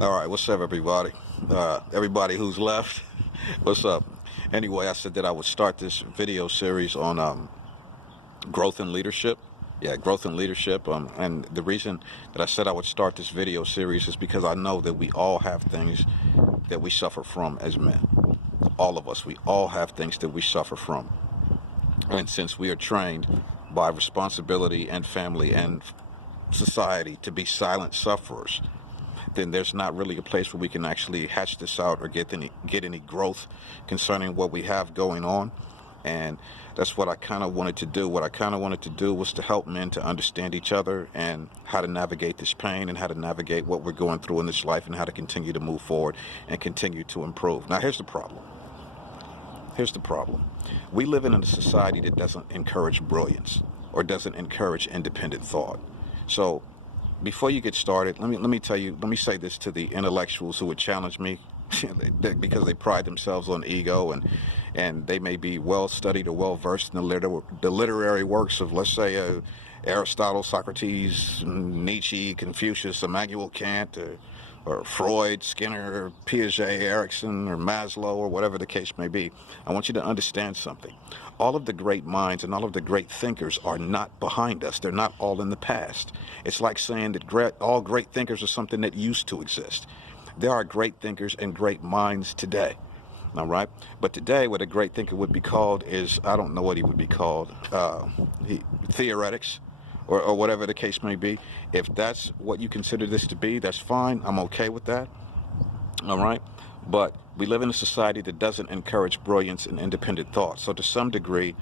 All right, what's up, everybody? Everybody who's left, what's up? Anyway, I said that I would start this video series on growth and leadership. Yeah, growth and leadership. And the reason that I said I would start this video series is because I know that we all have things that we suffer from as men. All of us, we all have things that we suffer from. And since we are trained by responsibility and family and society to be silent sufferers, then there's not really a place where we can actually hatch this out or get any growth concerning what we have going on. And that's what I kind of wanted to do. What I kind of wanted to do was to help men to understand each other and how to navigate this pain and how to navigate what we're going through in this life and how to continue to move forward and continue to improve. Now, here's the problem. We live in a society that doesn't encourage brilliance or doesn't encourage independent thought. So before you get started, let me say this to the intellectuals who would challenge me because they pride themselves on ego and they may be well studied or well versed in the literary works of, let's say, Aristotle, Socrates, Nietzsche, Confucius, Immanuel Kant, or Freud, Skinner, Piaget, Erickson, or Maslow, or whatever the case may be. I want you to understand something. All of the great minds and all of the great thinkers are not behind us. They're not all in the past. It's like saying that all great thinkers are something that used to exist. There are great thinkers and great minds today. All right? But today, what a great thinker would be called is, I don't know what he would be called, theoretics, or whatever the case may be. If that's what you consider this to be, that's fine. I'm okay with that. All right? But we live in a society that doesn't encourage brilliance and independent thought. So to some degree,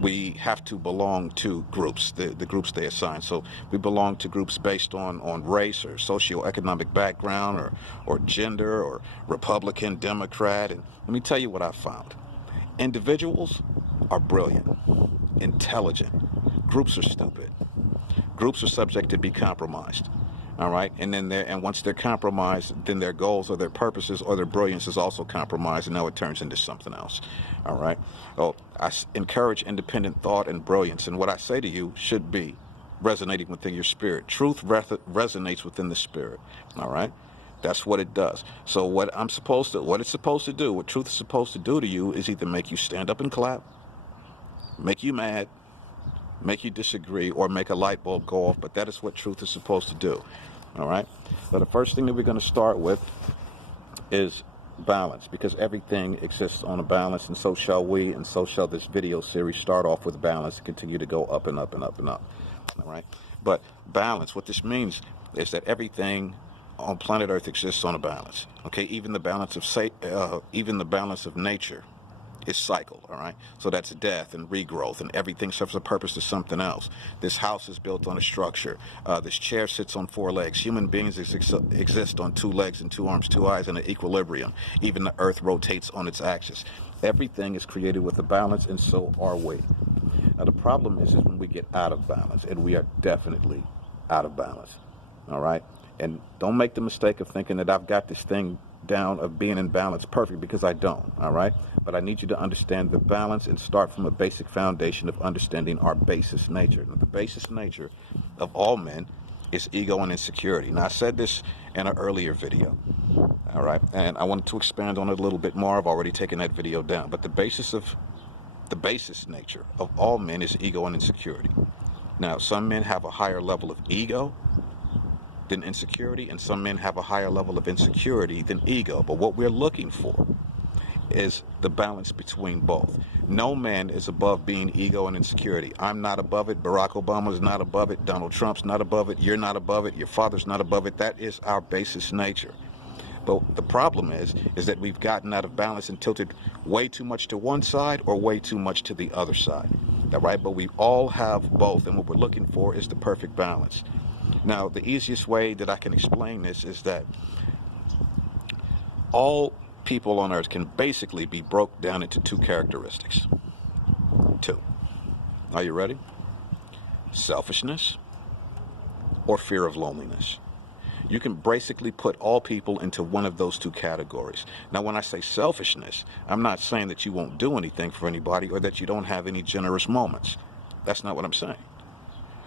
we have to belong to groups, the groups they assign. So we belong to groups based on race or socioeconomic background or gender or Republican, Democrat. And let me tell you what I found. Individuals are brilliant, intelligent. Groups are stupid. Groups are subject to be compromised. All right, and once they're compromised, then their goals or their purposes or their brilliance is also compromised, and now it turns into something else. All right. Oh, I encourage independent thought and brilliance, and what I say to you should be resonating within your spirit. Truth resonates within the spirit. All right. That's what it does. So what it's supposed to do, what truth is supposed to do to you is either make you stand up and clap, make you mad, make you disagree, or make a light bulb go off, but that is what truth is supposed to do. All right? So the first thing that we're going to start with is balance, because everything exists on a balance, and so shall we, and so shall this video series start off with balance and continue to go up and up and up and up. All right? But balance, what this means is that everything on planet Earth exists on a balance. Okay? Even the balance of nature is cycled, all right? So that's death and regrowth, and everything serves a purpose to something else. This house is built on a structure. This chair sits on 4 legs. Human beings exist on 2 legs and 2 arms, 2 eyes, and an equilibrium. Even the earth rotates on its axis. Everything is created with a balance, and so are we. Now, the problem is when we get out of balance, and we are definitely out of balance, all right? And don't make the mistake of thinking that I've got this thing down of being in balance perfect, because I don't, all right? But I need you to understand the balance and start from a basic foundation of understanding our basis nature. Now, the basis nature of all men is ego and insecurity. Now, I said this in an earlier video, all right? And I wanted to expand on it a little bit more. I've already taken that video down. But the basis nature of all men is ego and insecurity. Now, some men have a higher level of ego than insecurity, and some men have a higher level of insecurity than ego. But what we're looking for is the balance between both. No man is above being ego and insecurity. I'm not above it. Barack Obama is not above it. Donald Trump's not above it. You're not above it. Your father's not above it. That is our basis nature. But the problem is that we've gotten out of balance and tilted way too much to one side or way too much to the other side. All right? But we all have both, and what we're looking for is the perfect balance. Now, the easiest way that I can explain this is that all people on earth can basically be broke down into 2 characteristics. 2. Are you ready? Selfishness or fear of loneliness. You can basically put all people into one of those 2 categories. Now, when I say selfishness, I'm not saying that you won't do anything for anybody or that you don't have any generous moments. That's not what I'm saying.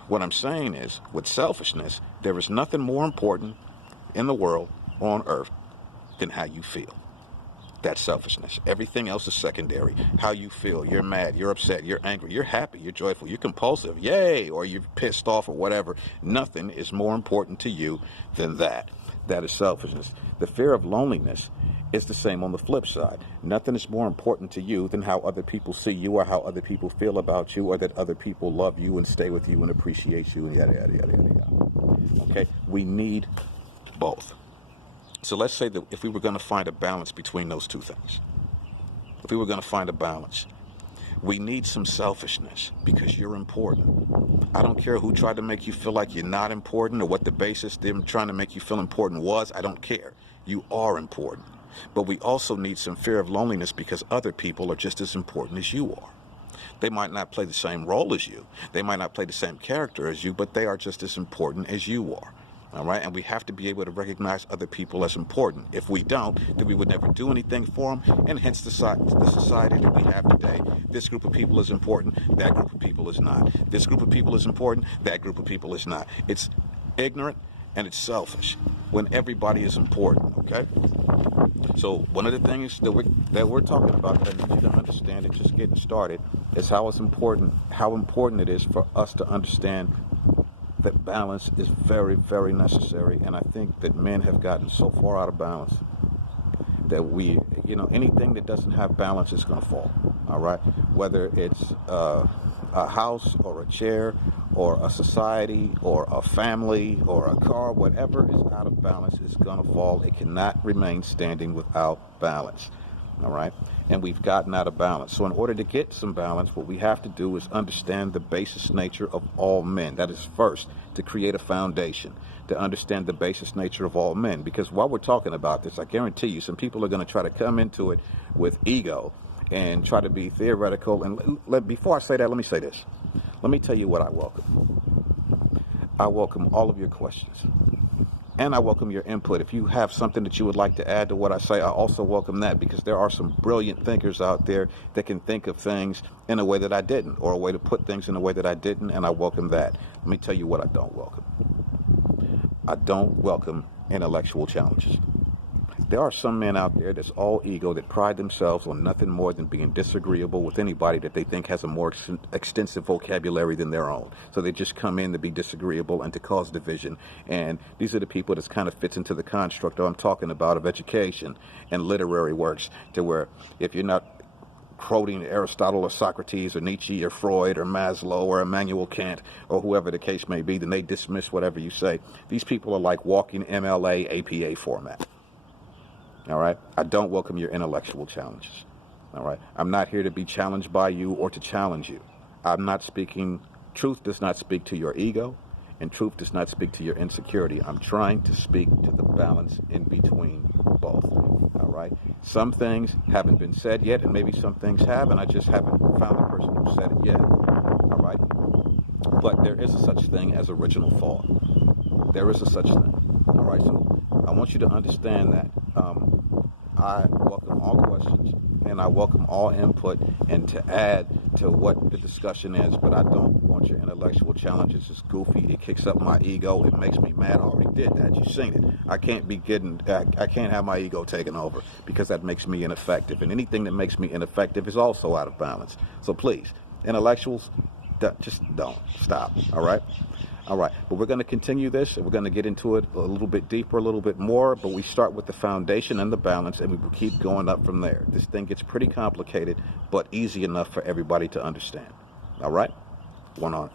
What I'm saying is, with selfishness, there is nothing more important in the world on earth than how you feel. That's selfishness. Everything else is secondary. How you feel. You're mad, you're upset, you're angry, you're happy, you're joyful, you're compulsive, yay, or you're pissed off or whatever. Nothing is more important to you than that. That is selfishness. The fear of loneliness is the same on the flip side. Nothing is more important to you than how other people see you or how other people feel about you or that other people love you and stay with you and appreciate you and yada, yada, yada, yada, yada. Okay? We need both. So let's say that if we were going to find a balance between those two things, if we were going to find a balance, we need some selfishness because you're important. I don't care who tried to make you feel like you're not important or what the basis them trying to make you feel important was. I don't care. You are important. But we also need some fear of loneliness because other people are just as important as you are. They might not play the same role as you. They might not play the same character as you, but they are just as important as you are. All right, and we have to be able to recognize other people as important. If we don't, then we would never do anything for them, and hence the society that we have today. This group of people is important, that group of people is not. This group of people is important, that group of people is not. It's ignorant and it's selfish when everybody is important, okay? So one of the things that we're talking about that I need you to understand and just getting started is how important it is for us to understand that balance is very, very necessary. And I think that men have gotten so far out of balance that anything that doesn't have balance is going to fall. All right, whether it's a house or a chair or a society or a family or a car, whatever is out of balance is going to fall. It cannot remain standing without balance. All right, and we've gotten out of balance. So in order to get some balance, what we have to do is understand the basis nature of all men. That is first, to create a foundation, to understand the basis nature of all men. Because while we're talking about this, I guarantee you some people are going to try to come into it with ego and try to be theoretical. And before I say that, let me say this. Let me tell you what I welcome. I welcome all of your questions. And I welcome your input. If you have something that you would like to add to what I say, I also welcome that, because there are some brilliant thinkers out there that can think of things in a way that I didn't, or a way to put things in a way that I didn't, and I welcome that. Let me tell you what I don't welcome. I don't welcome intellectual challenges. There are some men out there that's all ego, that pride themselves on nothing more than being disagreeable with anybody that they think has a more extensive vocabulary than their own. So they just come in to be disagreeable and to cause division. And these are the people that kind of fits into the construct I'm talking about of education and literary works, to where if you're not quoting Aristotle or Socrates or Nietzsche or Freud or Maslow or Immanuel Kant or whoever the case may be, then they dismiss whatever you say. These people are like walking MLA APA format. All right, I don't welcome your intellectual challenges. All right, I'm not here to be challenged by you or to challenge you. I'm not speaking, truth does not speak to your ego, and truth does not speak to your insecurity. I'm trying to speak to the balance in between both. All right, some things haven't been said yet, and maybe some things have, and I just haven't found the person who said it yet. All right, but there is a such thing as original thought. There is a such thing. All right, so I want you to understand that. I welcome all questions and I welcome all input and to add to what the discussion is, but I don't want your intellectual challenges. It's goofy. It kicks up my ego. It makes me mad. I already did that. You've seen it. I can't have my ego taken over, because that makes me ineffective. And anything that makes me ineffective is also out of balance. So please, intellectuals, just don't stop. All right. All right, but we're going to continue this, and we're going to get into it a little bit deeper, a little bit more, but we start with the foundation and the balance, and we will keep going up from there. This thing gets pretty complicated, but easy enough for everybody to understand. All right? One on.